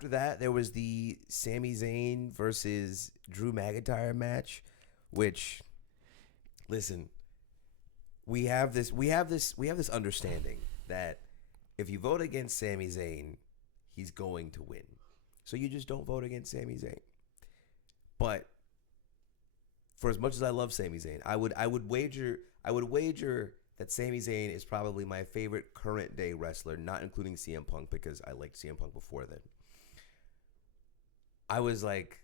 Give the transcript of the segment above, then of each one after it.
after that, there was the Sami Zayn versus Drew McIntyre match, which, listen, we have this understanding that if you vote against Sami Zayn, he's going to win. So you just don't vote against Sami Zayn. But for as much as I love Sami Zayn, I would wager that Sami Zayn is probably my favorite current day wrestler, not including CM Punk because I liked CM Punk before then. I was like,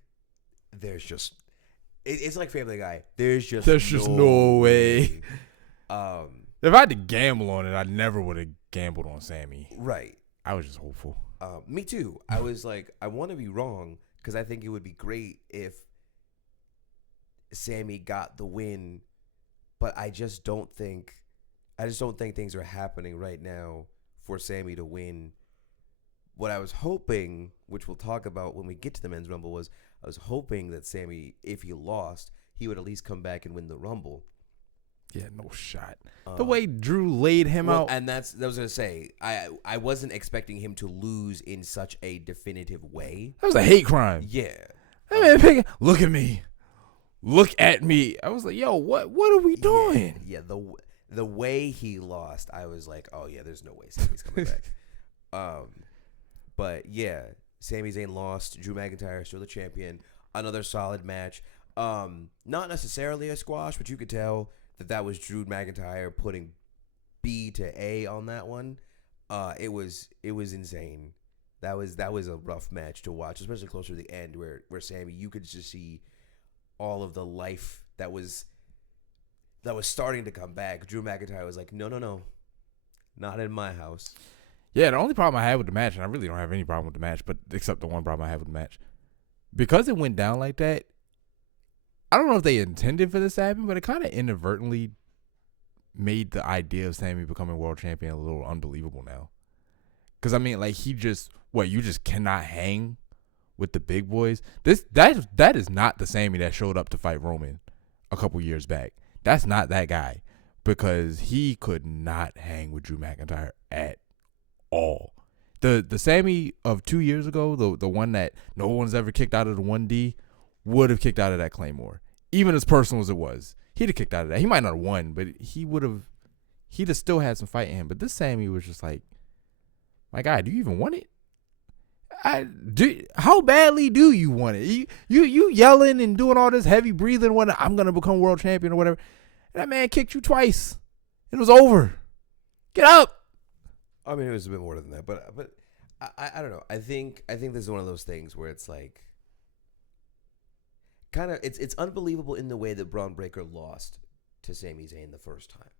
it's like Family Guy. There's just no way. If I had to gamble on it, I never would have gambled on Sammy. Right. I was just hopeful. Me too. I was like, I want to be wrong because I think it would be great if Sammy got the win, but I just don't think things are happening right now for Sammy to win. What I was hoping, which we'll talk about when we get to the Men's Rumble, was I was hoping that Sammy, if he lost, he would at least come back and win the Rumble. Yeah, no shot. The way Drew laid him out. And I was going to say, I wasn't expecting him to lose in such a definitive way. That was a hate crime. Yeah. I mean, look at me. Look at me. I was like, yo, what are we doing? Yeah, the way he lost, I was like, oh, yeah, there's no way Sammy's coming back. But, yeah, Sami Zayn lost. Drew McIntyre still the champion. Another solid match. Not necessarily a squash, but you could tell that was Drew McIntyre putting B to A on that one. It was insane. That was a rough match to watch, especially closer to the end where Sammy, you could just see all of the life that was starting to come back. Drew McIntyre was like, no, not in my house. Yeah, the only problem I had with the match, and I really don't have any problem with the match, but except the one problem I had with the match, because it went down like that, I don't know if they intended for this to happen, but it kind of inadvertently made the idea of Sammy becoming world champion a little unbelievable now. Because, I mean, like, you just cannot hang with the big boys. That is not the Sammy that showed up to fight Roman a couple years back. That's not that guy, because he could not hang with Drew McIntyre at all. The Sammy of 2 years ago, the one that no one's ever kicked out of the 1D, would have kicked out of that Claymore. Even as personal as it was, he'd have kicked out of that. He might not have won, but he'd have still had some fight in him. But this Sammy was just like, my guy, do you even want it? How badly do you want it? You yelling and doing all this heavy breathing when I'm gonna become world champion or whatever. And that man kicked you twice. It was over. Get up. I mean, it was a bit more than that, but I don't know. I think this is one of those things where it's like, kind of, it's unbelievable in the way that Braun Breaker lost to Sami Zayn the first time,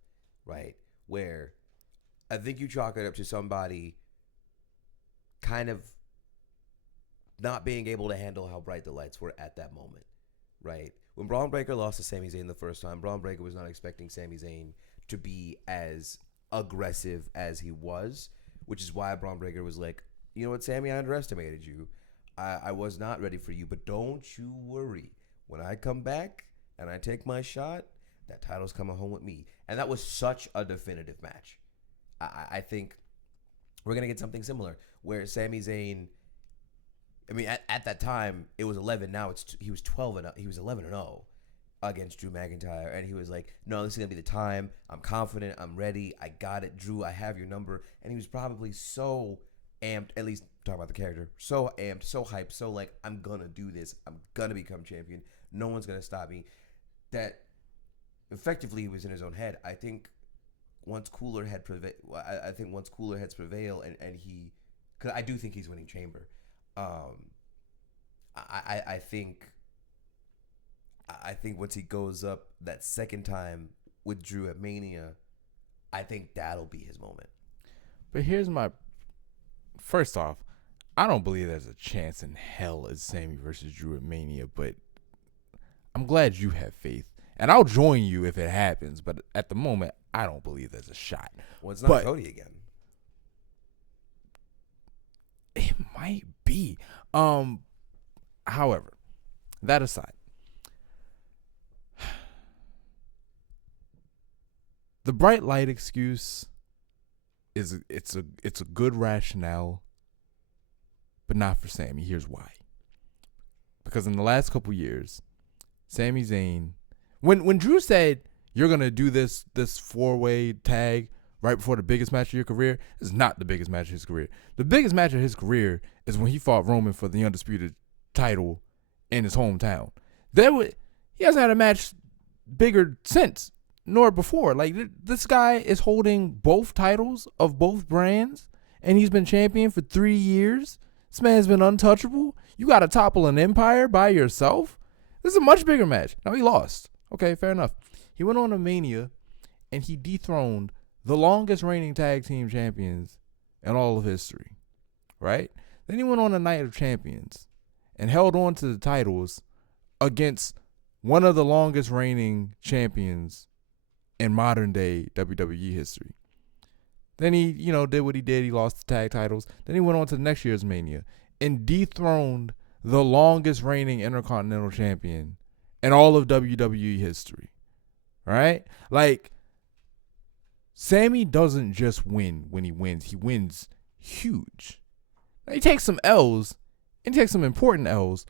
right? Where I think you chalk it up to somebody kind of not being able to handle how bright the lights were at that moment, right? When Braun Breaker lost to Sami Zayn the first time, Braun Breaker was not expecting Sami Zayn to be as aggressive as he was, which is why Braun Breaker was like, you know what, Sammy, I underestimated you. I was not ready for you, but don't you worry. When I come back and I take my shot, that title's coming home with me. And that was such a definitive match. I think we're going to get something similar where Sami Zayn, I mean, at that time, it was 11. Now he was 12 and he was 11-0 against Drew McIntyre. And he was like, no, this is going to be the time. I'm confident. I'm ready. I got it. Drew, I have your number. And he was probably so amped, at least talking about the character, so amped, so hyped, so like, I'm going to do this. I'm going to become champion. No one's going to stop me. That effectively he was in his own head. I think once cooler heads prevail, and he, because I do think he's winning Chamber. I think once he goes up that second time with Drew at Mania, I think that'll be his moment. But here's my, first off, I don't believe there's a chance in hell as Sammy versus Drew at Mania, but I'm glad you have faith. And I'll join you if it happens, but at the moment, I don't believe there's a shot. Well, it's not Cody again. It might be. However, that aside, the bright light excuse it's a good rationale but not for Sami. Here's why. Because in the last couple years, Sami Zayn, when Drew said you're gonna do this 4-way tag right before the biggest match of your career, it's not the biggest match of his career. The biggest match of his career is when he fought Roman for the undisputed title in his hometown. He hasn't had a match bigger since nor before. Like, this guy is holding both titles of both brands, and he's been champion for 3 years. This man's been untouchable. You got to topple an empire by yourself? This is a much bigger match. Now, he lost. Okay, fair enough. He went on to Mania, and he dethroned the longest reigning tag team champions in all of history, right? Then he went on a Night of Champions and held on to the titles against one of the longest reigning champions in modern day WWE history. Then he, did what he did. He lost the tag titles. Then he went on to next year's Mania and dethroned the longest reigning Intercontinental Champion in all of WWE history. Right? Like, Sami doesn't just win when he wins. He wins huge. Now, he takes some L's, and he takes some important L's,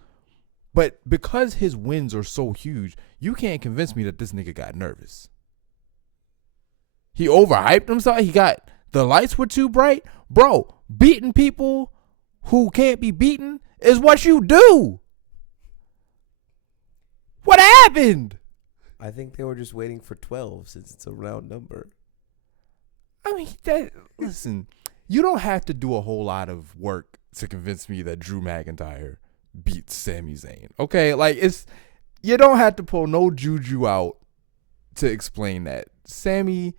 but because his wins are so huge, you can't convince me that this nigga got nervous. He overhyped himself. The lights were too bright. Bro, beating people who can't be beaten is what you do. What happened? I think they were just waiting for 12 since it's a round number. I mean, listen, you don't have to do a whole lot of work to convince me that Drew McIntyre beats Sami Zayn. Okay, like, you don't have to pull no juju out to explain that. Sami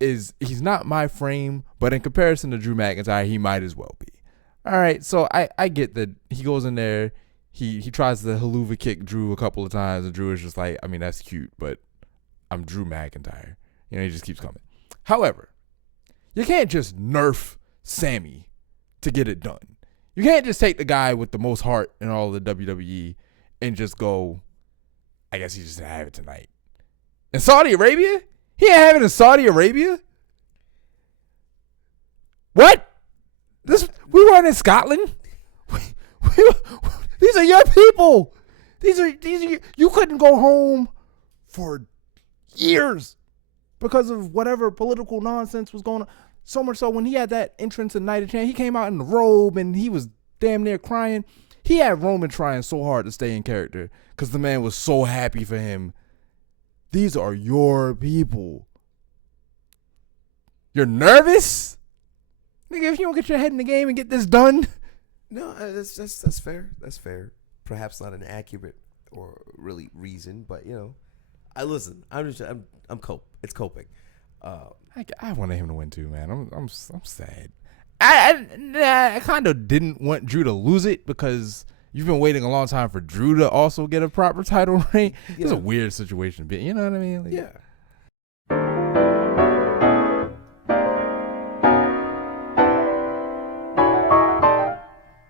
he's not my frame, but in comparison to Drew McIntyre, he might as well be. All right, so I get that he goes in there, he tries to haluva kick Drew a couple of times, and Drew is just like, I mean, that's cute, but I'm Drew McIntyre. He just keeps coming. However, you can't just nerf Sami to get it done. You can't just take the guy with the most heart in all of the WWE and just go, I guess he just didn't have it tonight. In Saudi Arabia? He ain't having it in Saudi Arabia? What? We weren't in Scotland. These are your people. These are you couldn't go home for years because of whatever political nonsense was going on. So much so when he had that entrance in Night of Champions, he came out in the robe and he was damn near crying. He had Roman trying so hard to stay in character because the man was so happy for him. These are your people. You're nervous? Nigga, if you don't get your head in the game and get this done. No, that's fair. That's fair. Perhaps not an accurate or really reason, but I'm It's coping. I wanted him to win too, man. I'm sad. I kind of didn't want Drew to lose it because you've been waiting a long time for Drew to also get a proper title reign. It's a weird situation, but you know what I mean? Like, yeah.